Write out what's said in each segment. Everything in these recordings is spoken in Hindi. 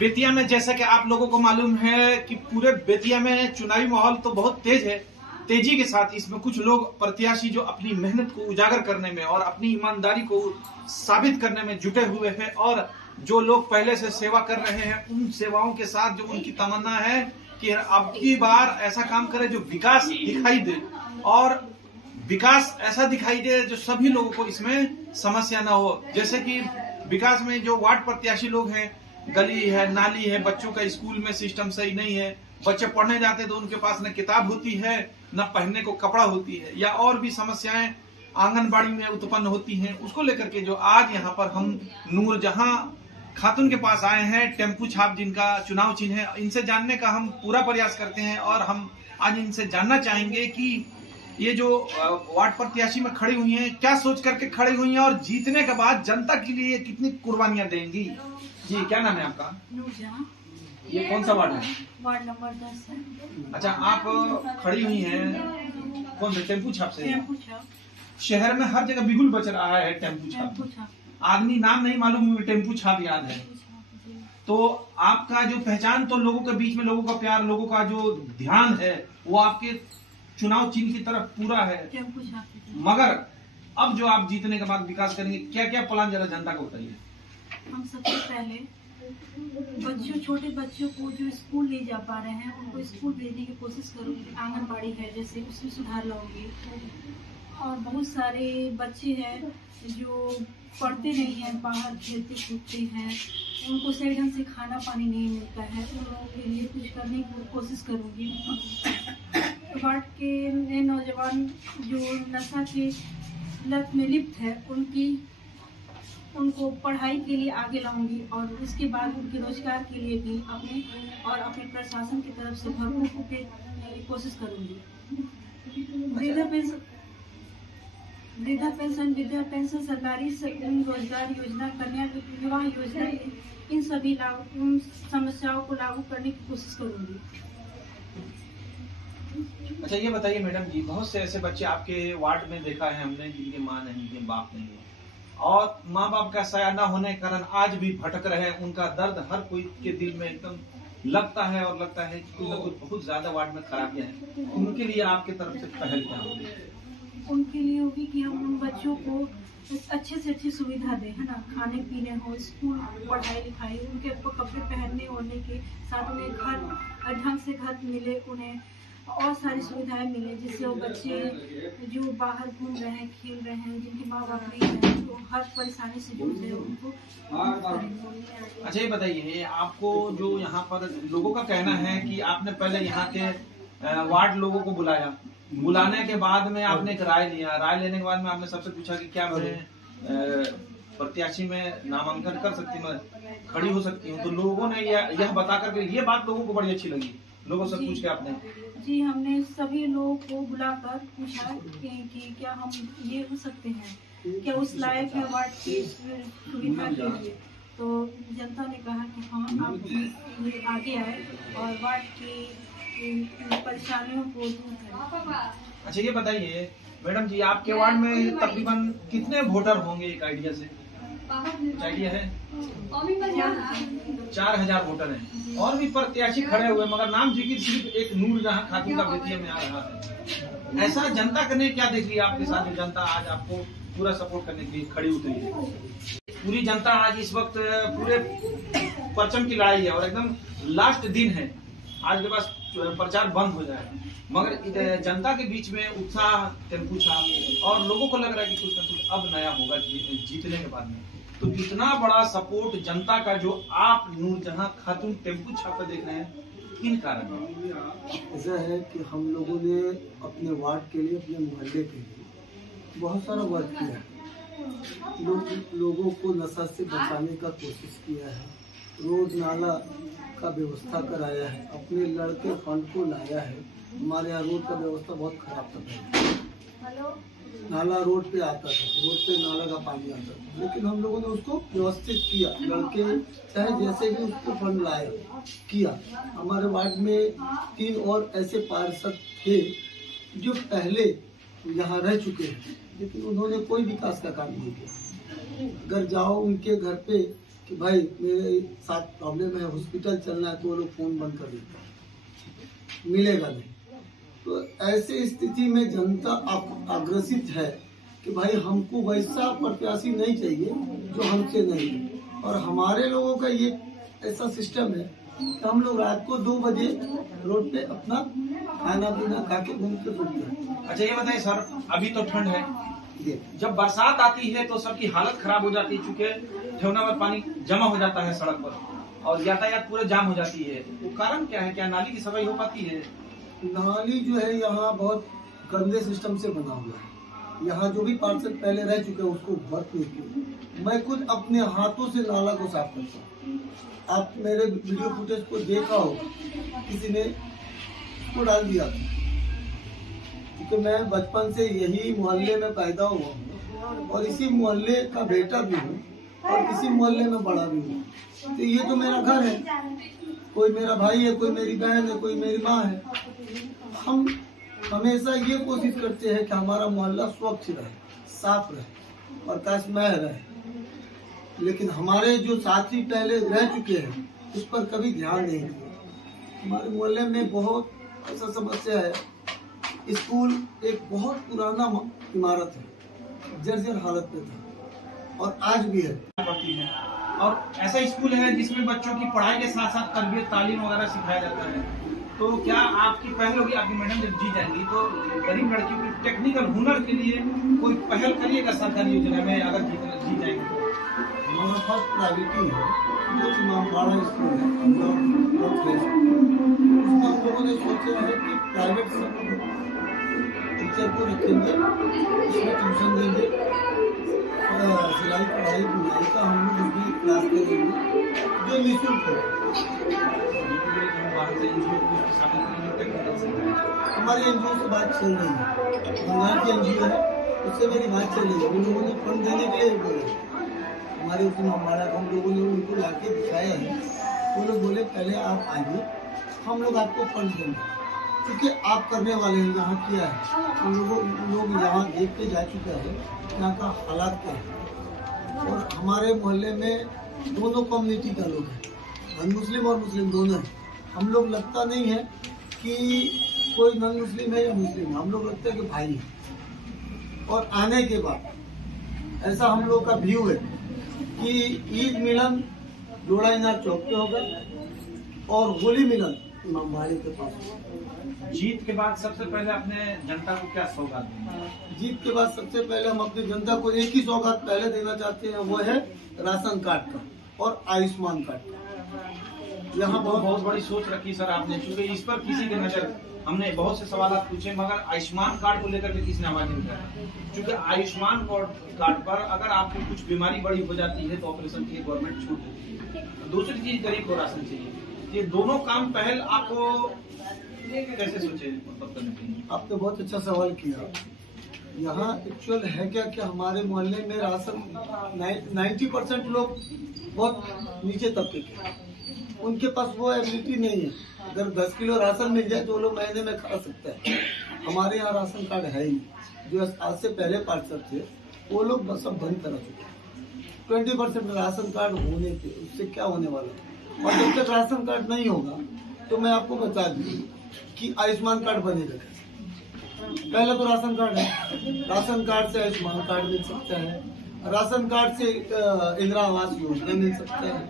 बेतिया में जैसा कि आप लोगों को मालूम है कि पूरे बेतिया में चुनावी माहौल तो बहुत तेज है। तेजी के साथ इसमें कुछ लोग प्रत्याशी जो अपनी मेहनत को उजागर करने में और अपनी ईमानदारी को साबित करने में जुटे हुए हैं, और जो लोग पहले से सेवा कर रहे हैं उन सेवाओं के साथ जो उनकी तमन्ना है कि अब की बार ऐसा काम करे जो विकास दिखाई दे, और विकास ऐसा दिखाई दे जो सभी लोगों को इसमें समस्या ना हो। जैसे कि विकास में जो वार्ड प्रत्याशी लोग हैं, गली है, नाली है, बच्चों का स्कूल में सिस्टम सही नहीं है, बच्चे पढ़ने जाते तो उनके पास न किताब होती है न पहनने को कपड़ा होती है, या और भी समस्याएं आंगनबाड़ी में उत्पन्न होती हैं। उसको लेकर के जो आज यहाँ पर हम नूरजहां खातून के पास आए हैं, टेम्पू छाप जिनका चुनाव चिन्ह है, इनसे जानने का हम पूरा प्रयास करते हैं। और हम आज इनसे जानना चाहेंगे कि ये जो वार्ड प्रत्याशी में खड़ी हुई हैं, क्या सोच करके खड़ी हुई हैं, और जीतने के बाद जनता के लिए कितनी कुर्बानियां देंगी। जी, क्या नाम है आपका? नूरजहां। ये कौन सा वार्ड है? वार्ड नंबर 10 है। अच्छा, आप खड़ी हुई हैं कौन से टेम्पू छाप से? टेम्पू छाप। शहर में हर जगह बिगुल बच रहा है टेम्पू छाप। आदमी नाम नहीं मालूम, टेम्पू छाप याद है। तो आपका जो पहचान तो लोगों के बीच में, लोगों का प्यार, लोगों का जो ध्यान है वो आपके चुनाव चिन्ह की तरफ पूरा है। टेम्पू छाप। मगर अब जो आप जीतने के बाद विकास करेंगे, क्या क्या प्लान जरा जनता को बताइए। हम सबसे पहले छोटे बच्चों को जो स्कूल ले जा पा रहे हैं उनको स्कूल भेजने की कोशिश करूँगी। आंगनबाड़ी है जैसे, उसमें सुधार लाऊंगी। और बहुत सारे बच्चे हैं जो पढ़ते नहीं हैं, बाहर खेलते कूदते हैं, उनको सही ढंग से खाना पानी नहीं मिलता है, उन लोगों के लिए कुछ करने की कोशिश करूँगी। वार्ड के नौजवान जो नशा के लत में लिप्त है उनको पढ़ाई के लिए आगे लाऊंगी, और उसके बाद उनके रोजगार के लिए भी अपने प्रशासन की तरफ से भरपूर कोशिश करूंगी। वृद्धा पेंशन, विधवा पेंशन, सरकारी रोजगार योजना, कन्या विवाह योजना, इन सभी समस्याओं को लागू करने की कोशिश करूंगी। अच्छा, ये बताइए मैडम जी, बहुत से ऐसे बच्चे आपके वार्ड में देखा है हमने जिनके माँ नहीं है, बाप नहीं है, और माँ बाप का साया न होने के कारण आज भी भटक रहे हैं। उनका दर्द हर कोई के दिल में एकदम लगता है, और लगता है कि कुछ न कुछ बहुत ज्यादा वार्ड में खराबियां हैं। उनके लिए आपकी तरफ से पहल क्या होगी? उनके लिए होगी कि हम उन बच्चों को अच्छे से अच्छी सुविधा दें, है ना, खाने पीने हो, स्कूल, पढ़ाई लिखाई, उनके कपड़े पहनने ओढ़ने के साथ उन्हें घर ढंग से घर मिले, उन्हें और सारी सुविधाएं मिले, जिससे वो बच्चे जो बाहर घूम रहे हैं, खेल रहे हैं, जिनके माँ बाप नहीं है, तो हर परेशानी से जूझ रहे हैं, उनको। अच्छा, ये बताइए, आपको जो यहाँ पर लोगों का कहना है कि आपने पहले यहाँ के वार्ड लोगों को बुलाने के बाद में आपने एक राय लिया, राय लेने के बाद में आपने सबसे पूछा कि क्या मैं प्रत्याशी में नामांकन कर सकती हूँ, मैं खड़ी हो सकती हूँ? तो लोगों ने यह बता करके, ये बात लोगों को बड़ी अच्छी लगी, लोगों से पूछ के आपने? जी, हमने सभी लोगों को बुलाकर पूछा कि क्या हम ये हो सकते हैं, क्या उस लायक है वार्ड की सुविधा के लिए। तो जनता ने कहा कि हाँ, आप ये आगे आए और वार्ड की परेशानियों को दूर करें। अच्छा, ये बताइए मैडम जी, आपके वार्ड में तकरीबन कितने वोटर होंगे? एक आइडिया से आइडिया है? 4000 वोटर हैं, और भी प्रत्याशी खड़े हुए, मगर नाम जिक्र सिर्फ एक नूरजहां खातून का बेतिया में आ रहा है। ऐसा जनता करने क्या देख लिया आपके साथ, जो जनता आज आपको पूरा सपोर्ट करने के लिए खड़ी उतरी है? पूरी जनता आज इस वक्त पूरे परचम की लड़ाई है, और एकदम लास्ट दिन है, आज के पास प्रचार बंद हो जाए, मगर जनता के बीच में उत्साह, टेम्पू छाप, और लोगों को लग रहा है कि कुछ न कुछ अब नया होगा जीतने के बाद में। तो इतना बड़ा सपोर्ट जनता का जो आप नूरजहां खातून टेम्पू छाप पे देख रहे हैं, किन कारण है? ऐसा है कि हम लोगों ने अपने वार्ड के लिए, अपने मोहल्ले के लिए बहुत सारा वर्क किया है। लोगों को नशा से बचाने का कोशिश किया है, रोड नाला का व्यवस्था कराया है, अपने लड़के फंड को लाया है। हमारे यहाँ रोड का व्यवस्था बहुत खराब था, नाला रोड पे आता था, रोड पे नाला का पानी आता था, लेकिन हम लोगों ने उसको व्यवस्थित किया, लड़के चाहे जैसे भी उसको फंड लाए किया। हमारे वार्ड में 3 और ऐसे पार्षद थे जो पहले यहाँ रह चुके हैं, लेकिन उन्होंने कोई विकास का काम नहीं किया। अगर जाओ उनके घर पे कि भाई मेरे साथ प्रॉब्लम है, हॉस्पिटल चलना है, तो वो लोग फ़ोन बंद कर देते हैं, मिलेगा नहीं। तो ऐसी स्थिति में जनता अग्रसित है कि भाई हमको वैसा प्रत्याशी नहीं चाहिए जो हमसे नहीं है। और हमारे लोगों का ये ऐसा सिस्टम है कि हम लोग रात को 2 बजे रोड पे अपना खाना पीना खा के घूमते फिरते हैं। अच्छा ये बताइए सर, अभी तो ठंड है, जब बरसात आती है तो सबकी हालत खराब हो जाती है, चूंकि ठेवना में पानी जमा हो जाता है सड़क पर और यातायात पूरा जाम हो जाती है। वो कारण क्या है? क्या नाली की सफाई हो पाती है? नाली जो है यहाँ बहुत गंदे सिस्टम से बना हुआ है। यहाँ जो भी पार्षद पहले रह चुके हैं उसको बहुत नहीं किया। मैं खुद अपने हाथों से नाला को साफ करता हूँ। आप मेरे वीडियो फुटेज को देखा हो, किसी ने उसको डाल दिया था, क्योंकि मैं बचपन से यही मोहल्ले में पैदा हुआ हूँ और इसी मोहल्ले का बेटा भी हूँ और इसी मोहल्ले में बड़ा भी हूँ। तो ये तो मेरा घर है, कोई मेरा भाई है, कोई मेरी बहन है, कोई मेरी माँ है। हम हमेशा ये कोशिश करते हैं कि हमारा मोहल्ला स्वच्छ रहे, साफ रहे, प्रकाशमय रहे। लेकिन हमारे जो साथी पहले रह चुके हैं उस पर कभी ध्यान नहीं दिया। हमारे मोहल्ले में बहुत ऐसा समस्या है। स्कूल एक बहुत पुराना इमारत है, जर्जर हालत में था और आज भी है। पड़ती है और ऐसा स्कूल है जिसमें बच्चों की पढ़ाई के साथ साथ तरबियत तालीम वगैरह सिखाया जाता है। तो क्या आपकी पहल होगी, आपकी मैडम जब जीत जाएंगी तो गरीब लड़कियों की टेक्निकल हुनर के लिए कोई पहल करिएगा सरकारी योजना में अगर जीत जाएंगे तो? हमारा फर्स्ट प्रायोरिटी है जो इमामबाड़ा स्कूल है, उसमें हम लोगों ने सोचा है कि प्राइवेट टीचर को रखेंगे, उसमें ट्यूशन देंगे, सिलाई कढ़ाई बुनाई का हम लोग उसकी क्लास करेंगे जो निःशुल्क है। हमारी एनजीओ से बात चल रही है, बंगाल की एनजीओ है, उससे मेरी बात चल रही है। उन लोगों ने फंड देने के लिए बोले, हमारे उस इमामबाड़ा हम लोगों ने उनको लाके दिखाया है। वो लोग बोले पहले आप आइए, हम लोग आपको फंड देंगे, क्योंकि आप करने वाले हैं। यहाँ किया है, हम लोग यहाँ देख के जा चुका है यहाँ का हालात क्या है। और हमारे मोहल्ले में दोनों कम्युनिटी का लोग हैं, नॉन मुस्लिम और मुस्लिम दोनों हैं। हम लोग लगता नहीं है कि कोई नॉन मुस्लिम है या मुस्लिम है, हम लोग लगता है कि भाई है। और आने के बाद ऐसा हम लोग का व्यू है कि ईद मिलन जोड़ा इनार चौक पे होगा और होली मिलन इमामबाड़े के पास। जीत के बाद सबसे पहले अपने जनता को क्या सौगात देंगे? जीत के बाद सबसे पहले हम अपनी जनता को एक ही सौगात पहले देना चाहते हैं, वो है राशन कार्ड का और आयुष्मान कार्ड का। यहाँ बहुत बड़ी सोच रखी सर आपने, क्योंकि इस पर किसी की नजर, हमने बहुत से सवाल पूछे मगर आयुष्मान कार्ड को लेकर के किसी ने आवाज नहीं उठाया। क्योंकि आयुष्मान कार्ड पर अगर आपको कुछ बीमारी बड़ी हो जाती है तो ऑपरेशन की गवर्नमेंट छूट देती है। दूसरी चीज गरीब को राशन चाहिए। ये दोनों काम पहल आपको कैसे सोचे मतलब करने के लिए? आपने बहुत अच्छा सवाल किया। यहाँ एक्चुअल है क्या कि हमारे मोहल्ले में राशन 90% लोग बहुत नीचे तबके के, उनके पास वो एबिलिटी नहीं है। अगर 10 किलो राशन मिल जाए तो वो लोग महीने में खा सकते हैं। हमारे यहाँ राशन कार्ड है ही, जो आज से पहले पार्षद थे वो लोग बस सब बंद करा चुके हैं। 20% राशन कार्ड होने पे उससे क्या होने वाला है। और जब तक राशन कार्ड नहीं होगा तो मैं आपको बता दूँ कि आयुष्मान कार्ड बनेगा। पहले तो राशन कार्ड है, राशन कार्ड से आयुष्मान कार्ड मिल सकता है, राशन कार्ड से इंदिरा आवास योजना मिल सकता है,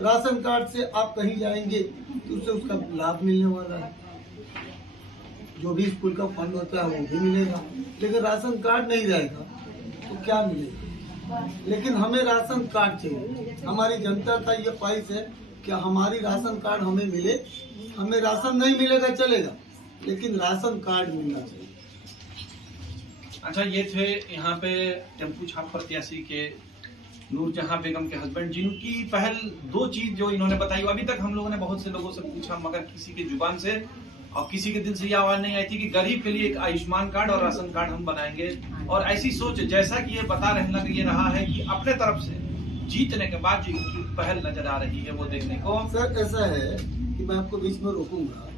राशन कार्ड से आप कहीं जाएंगे तो उससे उसका लाभ मिलने वाला है। जो भी स्कूल का फंड होता है वो भी मिलेगा। लेकिन राशन कार्ड नहीं रहेगा तो क्या मिलेगा? लेकिन हमें राशन कार्ड चाहिए। हमारी जनता का ये ख्वाहिश है कि हमारी राशन कार्ड हमें मिले। हमें राशन नहीं मिलेगा चलेगा, लेकिन राशन कार्ड मिलना चाहिए। अच्छा, ये थे यहाँ पे टेम्पू छाप प्रत्याशी के नूरजहां बेगम के हस्बैंड, जिनकी पहल 2 चीज जो इन्होंने बताई। अभी तक हम लोगों ने बहुत से लोगों से पूछा मगर किसी के जुबान से और किसी के दिल से ये आवाज नहीं आई थी कि गरीब के लिए एक आयुष्मान कार्ड और राशन कार्ड हम बनाएंगे। और ऐसी सोच जैसा कि ये बता रहे लग ये रहा है कि अपने तरफ से जीतने के बाद जो इनकी पहल नजर आ रही है वो देखने को। सर ऐसा है कि मैं आपको बीच में रोकूंगा।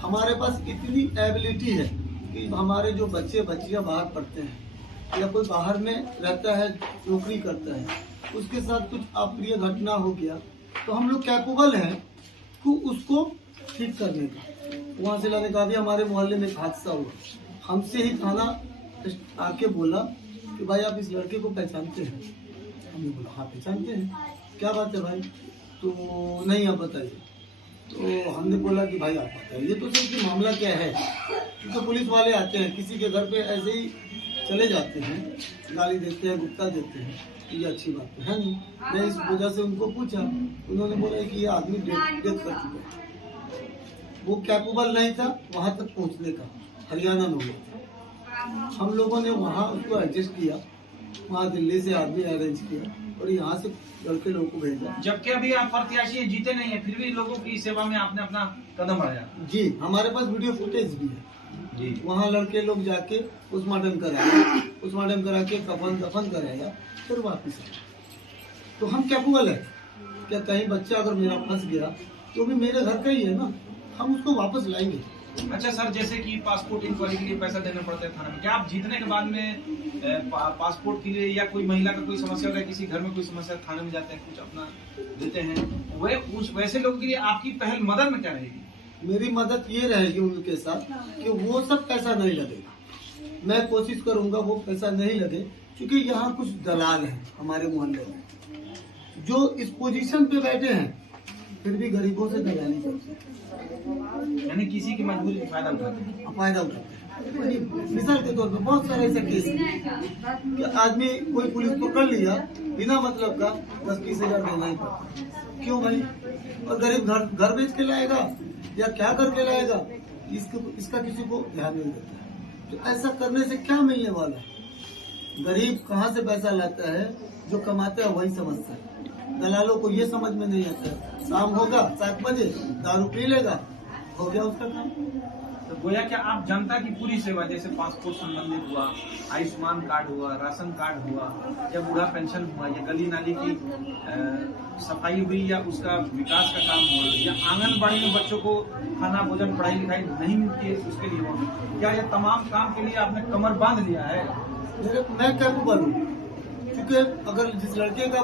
हमारे पास इतनी एबिलिटी है कि हमारे जो बच्चे बच्चियां बाहर पढ़ते हैं या कोई बाहर में रहता है नौकरी करता है, उसके साथ कुछ अप्रिय घटना हो गया तो हम लोग कैपेबल हैं कि उसको ठीक करने का। वहाँ से लाने का। अभी हमारे मोहल्ले में एक हादसा हुआ, हमसे ही थाना आके बोला कि भाई आप इस लड़के को पहचानते हैं? हमने बोला हाँ पहचानते हैं। क्या बात है भाई? तो नहीं आप बताइए। तो हमने बोला कि भाई आप बताइए तो सर कि मामला क्या है। तो पुलिस वाले आते हैं, किसी के घर पे ऐसे ही चले जाते हैं, गाली देते हैं, गुप्ता देते हैं, ये अच्छी बात तो है नहीं। मैं इस वजह से उनको पूछा, उन्होंने बोला कि ये आदमी डेथ कर चुका है। वो कैपेबल नहीं था वहाँ तक पहुँचने का, हरियाणा में हुआ था। हम लोगों ने वहाँ उसको एडजस्ट किया, वहाँ दिल्ली से आदमी अरेंज किया और यहाँ से लड़के लोगों को भेजा। जबकि अभी आप प्रत्याशी जीते नहीं है, फिर भी लोगों की सेवा में आपने अपना कदम बढ़ाया। जी, हमारे पास वीडियो फुटेज भी है जी। वहाँ लड़के लोग जाके पोस्टमार्टम कराया, पोस्टमार्टम करा के कफन दफन कराया, फिर वापिस आया। तो हम कैपेबल है क्या? कहीं बच्चा अगर मेरा फंस गया तो भी मेरे घर का ही है ना, हम उसको वापस लाएंगे। अच्छा सर, जैसे कि पासपोर्ट इंक्वायरी के लिए पैसा देना पड़ता है थाना में, क्या आप जीतने के बाद में पासपोर्ट के लिए या कोई महिला का कोई समस्या होता है, किसी घर में कोई समस्या, थाने में जाते हैं, कुछ अपना देते हैं, वैसे लोगों के लिए आपकी पहल मदद में क्या रहेगी? मेरी मदद ये रहेगी उनके साथ कि वो सब पैसा नहीं लगेगा। मैं कोशिश करूंगा वो पैसा नहीं लगे, क्योंकि यहाँ कुछ दलाल हैं हमारे मोहल्ले में जो इस पोजीशन पे बैठे हैं, फिर भी गरीबों से दलाली करते हैं, यानी किसी की मजबूरी का फायदा उठाते हैं। फायदा उठाते हैं। मिसाल के तौर पर बहुत सारे ऐसे केस हैं कि आदमी कोई पुलिस पकड़ लिया बिना मतलब का 10-20 हजार देना ही पड़ता। क्यों भाई? और गरीब घर बेच के लाएगा या क्या करके लाएगा, इसका किसी को ध्यान नहीं देता है। तो ऐसा करने से क्या मिलने वाला है? गरीब कहाँ से पैसा लाता है? जो कमाता है वही समझता है। दलालों को ये समझ में नहीं आता है। शाम होगा 7 बजे दारू पी लेगा, हो गया उसका काम। तो गोया क्या आप जनता की पूरी सेवा, जैसे पासपोर्ट संबंधित हुआ, आयुष्मान कार्ड हुआ, राशन कार्ड हुआ, या बूढ़ा पेंशन हुआ, या गली नाली की सफाई हुई, या उसका विकास का काम हुआ, या आंगनबाड़ी में बच्चों को खाना भोजन पढ़ाई लिखाई नहीं मिलती है उसके लिए हुआ, क्या ये तमाम काम के लिए आपने कमर बांध लिया है? मैं कैपेबल हूँ, क्योंकि अगर जिस लड़के का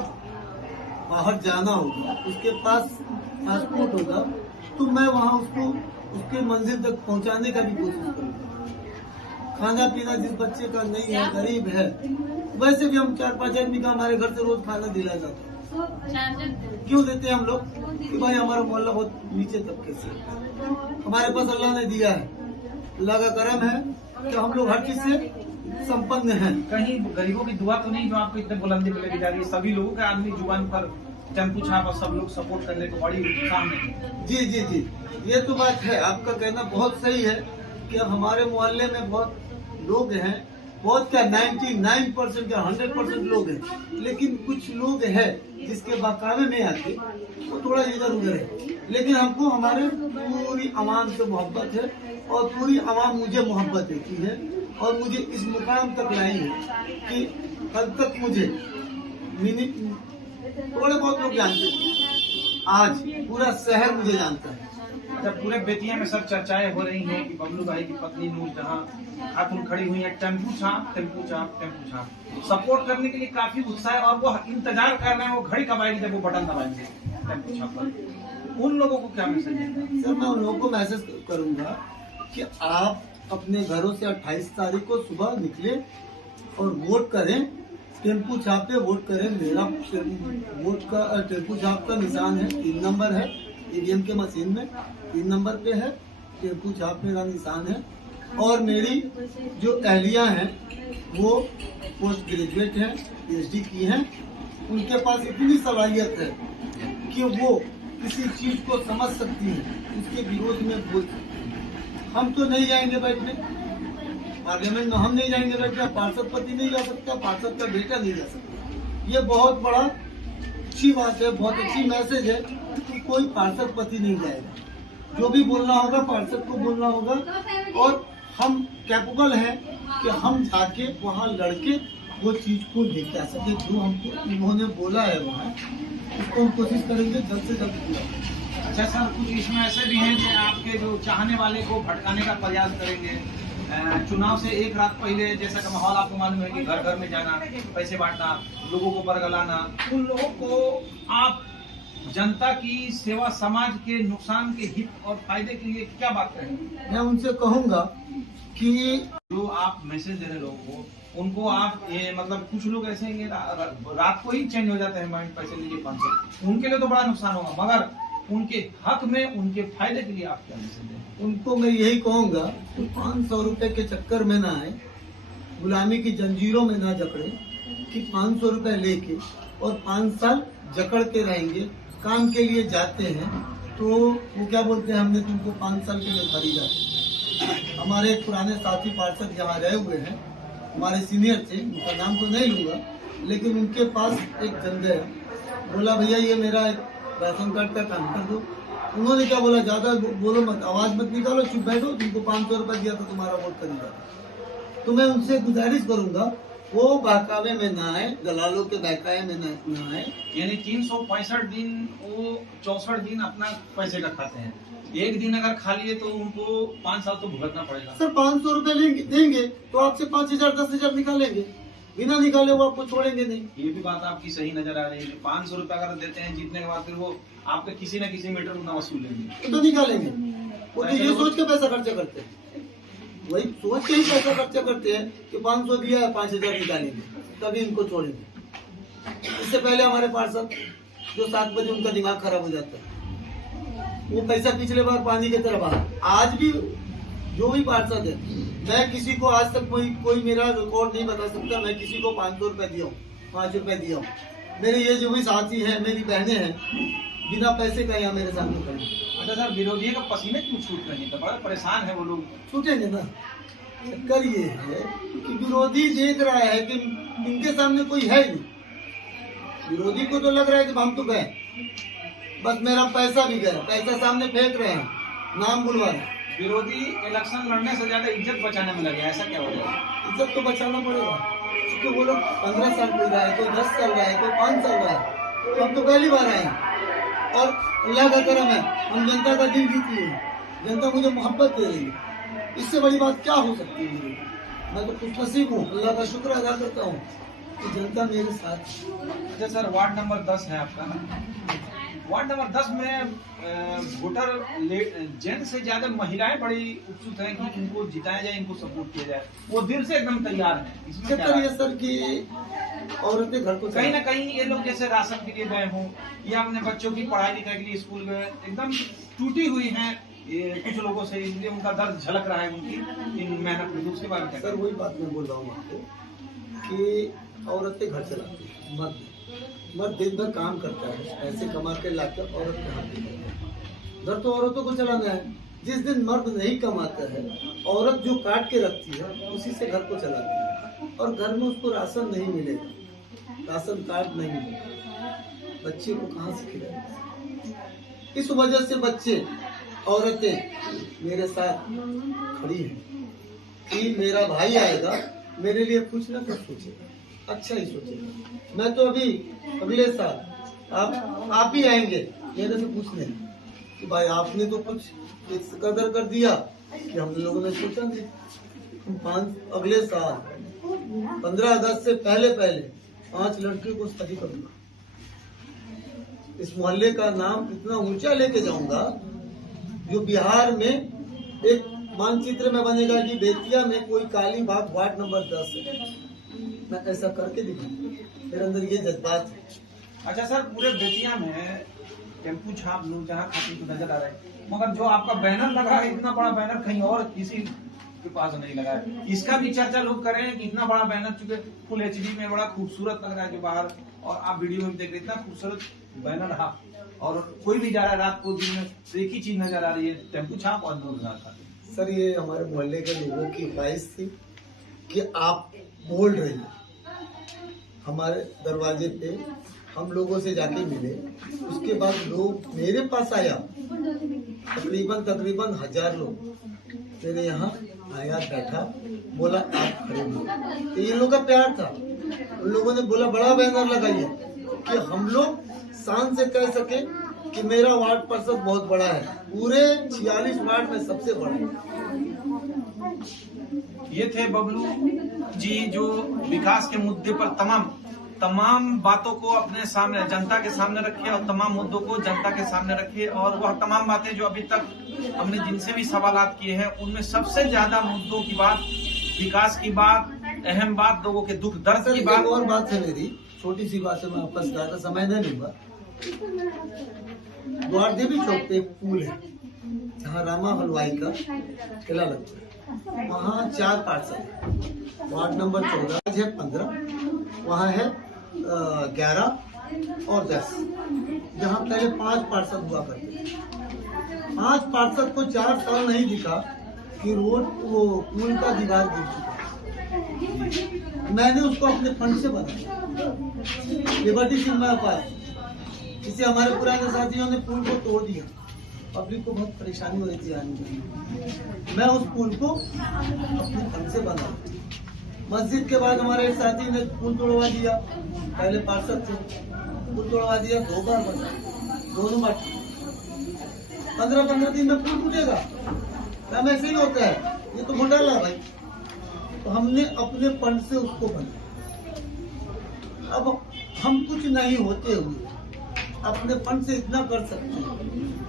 बाहर जाना होगा, उसके पास पासपोर्ट होगा, तो मैं वहाँ उसको उसके मंजिल तक पहुँचाने का भी कोशिश करूँगा। खाना पीना जिस बच्चे का नहीं है, गरीब है, वैसे भी हम 4-5 आदमी का हमारे घर से रोज खाना दिलाया जाता है। क्यों देते हैं हम लोग? कि भाई हमारा मोहल्ला बहुत नीचे तबके से, हमारे पास अल्लाह ने दिया है, अल्लाह का करम है कि हम लोग हर चीज से संपन्न हैं। कहीं गरीबों की दुआ तो नहीं जो आपको इतने बुलंदी पे लेके जा रही है? सभी लोगों के आदमी जुबान पर टेम्पू छाप और सब लोग सपोर्ट करने को बड़ी उत्साह में। जी जी जी, ये तो बात है, आपका कहना बहुत सही है कि हमारे मोहल्ले में बहुत लोग हैं, बहुत क्या 99% या 100% लोग हैं, लेकिन कुछ लोग हैं जिसके बहकावे में आके वो थोड़ा इधर उधर है। लेकिन हमको हमारे पूरी आवाम से मोहब्बत है और पूरी आवाम मुझे मोहब्बत देती है और मुझे इस मुकाम तक लाई है कि कल तक मुझे थोड़े बहुत लोग जानते हैं, आज पूरा शहर मुझे जानता है। जब पूरे बेतिया में सब चर्चाएं हो रही हैं कि बबलू भाई की पत्नी नूरजहां खातून खड़ी हुई है, टेम्पू छाप सपोर्ट करने के लिए काफी उत्साह है, और वो इंतजार कर रहे हैं वो घड़ी कब आएगी जब वो बटन दबाएंगे टेम्पू छाप पर। उन लोगों को क्या मैसेज है? सर, मैं उन लोगों को मैसेज करूंगा कि आप अपने घरों से 28 तारीख को सुबह निकले और वोट करें, टेम्पू छाप पे वोट करें। मेरा वोट का टेम्पू छाप का निशान है, 3 नंबर है ईवीएम के मशीन में, 3 नंबर पे है टेम्पू छाप मेरा निशान है। और मेरी जो अहलियां हैं वो पोस्ट ग्रेजुएट हैं, PhD की हैं, उनके पास इतनी सलाहियत है कि वो किसी चीज को समझ सकती हैं, उसके विरोध में बोल सकती हैं। हम तो नहीं जाएंगे बैठने पार्लियामेंट में, हम नहीं जाएंगे बैठने, पार्षद पति नहीं जा सकता, पार्षद का बेटा नहीं जा सकता। ये बहुत बड़ा अच्छी बात है, बहुत अच्छी मैसेज है कि कोई पार्षद पति नहीं जाएगा। जो भी बोलना होगा पार्षद को बोलना होगा, और हम कैपेबल हैं कि हम जाके वहाँ लड़के वो चीज को लेके आ सके जो हमको उन्होंने बोला है वहाँ, उसको हम कोशिश करेंगे जल्द से जल्द पूरा। अच्छा सर, कुछ इसमें ऐसे भी हैं जो आपके जो चाहने वाले को भटकाने का प्रयास करेंगे, चुनाव से एक रात पहले जैसा का माहौल आपको मालूम है कि घर घर में जाना, पैसे बांटना, लोगों को बरगलाना, उन लोगों को आप जनता की सेवा, समाज के नुकसान के हित और फायदे के लिए क्या बात करेंगे? मैं उनसे कहूँगा कि जो आप मैसेज दे रहे लोगों को, उनको आप ये मतलब कुछ लोग ऐसे हैं रात को ही चेंज हो जाते हैं माइंड, पैसे लीजिए 500, उनके लिए तो बड़ा नुकसान होगा, मगर उनके हक में, उनके फायदे के लिए आप क्या मैसेज दें? उनको मैं यही कहूँगा कि 500 रुपए के चक्कर में ना आए, गुलामी की जंजीरों में ना जकड़े कि 500 रुपए लेके और 5 साल जकड़ के रहेंगे। काम के लिए जाते हैं तो वो क्या बोलते हैं, हमने तुमको 5 साल के लिए खरीदा। हमारे एक पुराने साथी पार्षद यहाँ रहे हुए हैं, हमारे सीनियर थे, उनका नाम तो नहीं लूंगा, लेकिन उनके पास एक जंदे है, बोला भैया ये मेरा एक राशन कार्ड का काम कर दो। उन्होंने क्या बोला, ज्यादा बोलो मत, आवाज मत निकालो, चुप बैठो, तुमको 500 रुपए दिया तो तुम्हारा वोट खरीदा। तो मैं उनसे गुजारिश करूंगा वो बहकावे में ना आए, दलालों के बहकावे में ना आए। यानी 365 दिन वो 64 दिन अपना पैसे का खाते हैं, एक दिन अगर खा लिए तो उनको 5 साल तो भुगतना पड़ेगा। सर 500 रुपए देंगे तो आपसे 5,000 10,000 निकालेंगे, बिना निकाले वो आपको छोड़ेंगे नहीं। ये भी बात आपकी सही नजर आ रही है। 500 रुपए अगर देते हैं जीतने के बाद, फिर वो आपके किसी न किसी मीटर में वसूल लेंगे तो निकालेंगे। वो तो ये सोच के पैसा खर्चा करते हैं, वही सोच के ही पैसा खर्चा करते हैं कि 500 दिया है 5,000 निकालेंगे, तभी इनको छोड़ेंगे। इससे पहले हमारे पार्षद जो 7 बजे उनका दिमाग खराब हो जाता है, वो पैसा पिछले बार पानी की तरह बहा। आज भी जो भी पार्षद है, मैं किसी को आज तक कोई मेरा रिकॉर्ड नहीं बता सकता मैं किसी को 500 रुपए दिया हूँ, 5 रुपए दिया हूँ। मेरे ये जो भी साथी हैं, मेरी बहनें हैं, बिना पैसे का यहाँ मेरे सामने खड़े। अच्छा सर, विरोधियों का पसीने क्यों छूट रहे हैं? तो बड़ा परेशान है वो लोग। छूटेंगे ना। चक्कर ये है कि विरोधी देख रहा है कि इनके सामने कोई है ही नहीं। विरोधी को तो लग रहा है कि हम तो गए, बस मेरा पैसा भी गया, पैसा सामने फेंक रहे हैं, नाम बुलवा रहे हैं। विरोधी इलेक्शन लड़ने से ज्यादा इज्जत बचाने में लगे, ऐसा क्या हो रहा है? इज्जत तो बचाना पड़ेगा, क्योंकि वो लोग 15 साल कोई रहा है, कोई 10 साल रहा है, कोई 5 साल रहा है, तो हम तो पहली बार आए हैं। और अल्लाह का करम है, हम जनता का दिल जीत लिए, जनता मुझे मोहब्बत दे रही है। इससे बड़ी बात क्या हो सकती है मेरे? मैं तो खुशनसीब हूँ, अल्लाह का शुक्र अदा करता हूँ कि जनता मेरे साथ है। अच्छा सर, वार्ड नंबर 10 है आपका ना? वार्ड नंबर 10 में वोटर जेंट्स से ज्यादा महिलाएं बड़ी उत्सुक हैं कि इनको जिताया जाए, इनको सपोर्ट किया जाए, वो दिल से एकदम तैयार है। इसमें क्या ये सर की औरतें घर को कहीं ना कहीं ये लोग जैसे राशन के लिए गए हों या अपने बच्चों की पढ़ाई लिखाई के लिए स्कूल गए, एकदम टूटी हुई हैं ये कुछ लोगों से, इसलिए उनका दर्द झलक रहा है उनकी इन मेहनत में। उसके बारे में सर वही बात मैं बोल रहा हूँ आपको कि औरतें घर चलाती हैं, मर्द दिन भर काम करता है, पैसे कमा के लाकर औरत के हाथ में करता है। घर तो औरतों को चलाना है। जिस दिन मर्द नहीं कमाता है, औरत जो काट के रखती है उसी से घर को चलाती है, और घर में उसको राशन नहीं मिलेगा, राशन कार्ड नहीं मिलेगा, बच्चे को कहाँ से खिलाएगा? इस वजह से बच्चे, औरतें मेरे साथ खड़ी हैं कि मेरा भाई आएगा, मेरे लिए कुछ ना कुछ सोचेगा, अच्छा ही सोचेगा। मैं तो अभी अगले साल आप ही आएंगे मेरे से पूछने कि भाई आपने तो कुछ इस कदर कर दिया कि हम लोगों ने सोचा नहीं। अगले साल 15 अगस्त से पहले 5 लड़कियों को शादी करूंगा। इस मोहल्ले का नाम इतना ऊंचा लेके जाऊंगा जो बिहार में एक मानचित्र में बनेगा कि बेतिया में कोई काली बाग वार्ड नंबर 10 है। मैं ऐसा करके दिखाऊंगा, मेरे अंदर ये जज्बात है। अच्छा सर, पूरे बेतिया में टेम्पू छाप लोग जहाँ खाते को नजर आ रहे हैं, मगर जो आपका बैनर लगा है, इतना बड़ा बैनर कहीं और किसी के पास नहीं लगा है। इसका भी चर्चा लोग कर रहे हैं कि इतना बड़ा बैनर, चूंकि फुल HD में बड़ा खूबसूरत लग रहा है जो बाहर, और आप वीडियो में देख रहे इतना खूबसूरत बैनर रहा, और कोई भी जा रहा है रात को दिन में तो एक ही चीज नजर आ रही है, टेम्पू छाप और लोग खाते। सर ये हमारे मोहल्ले के लोगों की ख्वाहिश थी कि आप बोल रहे हैं, हमारे दरवाजे पे हम लोगों से जाके मिले, उसके बाद लोग मेरे पास आया, तकरीबन 1000 लोग मेरे यहाँ आया, बैठा, बोला आप खड़े हो। तो ये लोगों का प्यार था। उन लोगों ने बोला बड़ा बैनर लगाइए कि हम लोग शान से कह सके कि मेरा वार्ड पार्षद बहुत बड़ा है, पूरे 46 वार्ड में सबसे बड़ा है। ये थे बबलू जी जो विकास के मुद्दे पर तमाम बातों को अपने सामने जनता के सामने रखे और तमाम मुद्दों को जनता के सामने रखे। और वह तमाम बातें जो अभी तक हमने जिनसे भी सवालात किए हैं उनमें सबसे ज्यादा मुद्दों की बात, विकास की बात, अहम बात, लोगों के दुख दर्द की बात। और बात है मेरी, छोटी सी बात है, मैं आपका ज्यादा समय नहीं लूंगा। द्वार देवी चौक पे एक पुल है जहाँ रामा हलवाई का किला लगता है, वहाँ 4 पार्षद, वार्ड नंबर 14 है, 15, वहाँ है 11 और 10, जहाँ पहले 5 पार्षद हुआ करते थे। 5 पार्षद को 4 साल नहीं दिखा कि रोड वो पुल का दीवार गिर चुका। मैंने उसको अपने फंड से बनाया, लिबर्टी सिनेमा पास, जिससे हमारे पुराने साथियों ने पुल को तोड़ दिया। पब्लिक को बहुत परेशानी हो रही थी आने में, मैं उस पुल को अपने फंड से बना। मस्जिद के बाद हमारे एक साथी ने पुल तोड़वा दिया, पहले पार्षद थे, पुल तोड़वा दिया, 2 बार बना, दोनों बार 15-15 दिन में पुल टूटेगा, काम ऐसे ही होता है, ये तो घोटाला है भाई। तो हमने अपने फंड से उसको बनाया। अब हम कुछ नहीं होते हुए अपने फंड से इतना कर सकते हैं,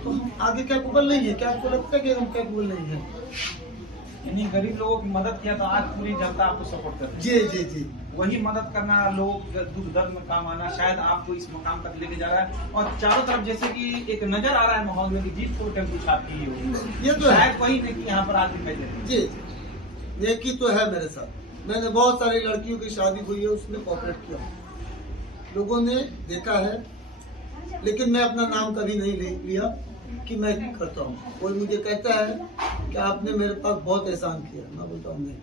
तो हम आगे कैपेबल नहीं है? क्या आपको लगता है कि हम कैपेबल नहीं है? यानी गरीब लोगों की मदद किया तो आज पूरी जनता आपको सपोर्ट करती है। जी जी जी, वही मदद करना, लोगों के दुख दर्द में काम आना शायद आपको इस मकाम तक लेके जा रहा है। और चारों तरफ जैसे कि एक नजर आ रहा है माहौल में कि जीतपुर टेम्पू छाप की होगी, ये तो है। शायद वही नहीं यहाँ पर आज दिखाई दे रही है। जी, नेकी तो है मेरे साथ। मैंने बहुत सारी लड़कियों की शादी हुई है, उसमें कोऑपरेट किया, लोगों ने देखा है, लेकिन मैं अपना नाम कभी नहीं ले लिया कि मैं करता हूँ। कोई मुझे कहता है कि आपने मेरे पास बहुत एहसान किया, मैं बोलता हूँ नहीं,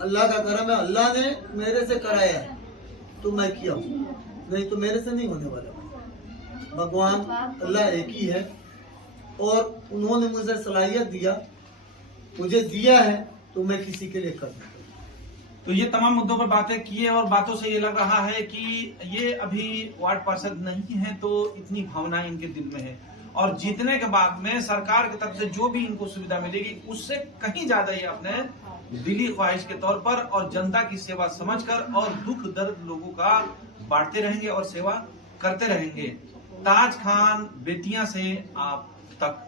अल्लाह का करम है, अल्लाह ने मेरे से कराया है तो मैं किया हूँ, नहीं तो मेरे से नहीं होने वाला। भगवान अल्लाह एक ही है और उन्होंने मुझे सलाहियत दिया, मुझे दिया है तो मैं किसी के लिए कर सकता हूँ। तो ये तमाम मुद्दों पर बातें किए और बातों से ये लग रहा है कि ये अभी वार्ड पार्षद नहीं है तो इतनी भावनाएं इनके दिल में है, और जीतने के बाद में सरकार की तरफ से जो भी इनको सुविधा मिलेगी उससे कहीं ज्यादा ये अपने दिली ख्वाहिश के तौर पर और जनता की सेवा समझकर और दुख दर्द लोगों का बांटते रहेंगे और सेवा करते रहेंगे। ताज खान, बेतिया से आप तक।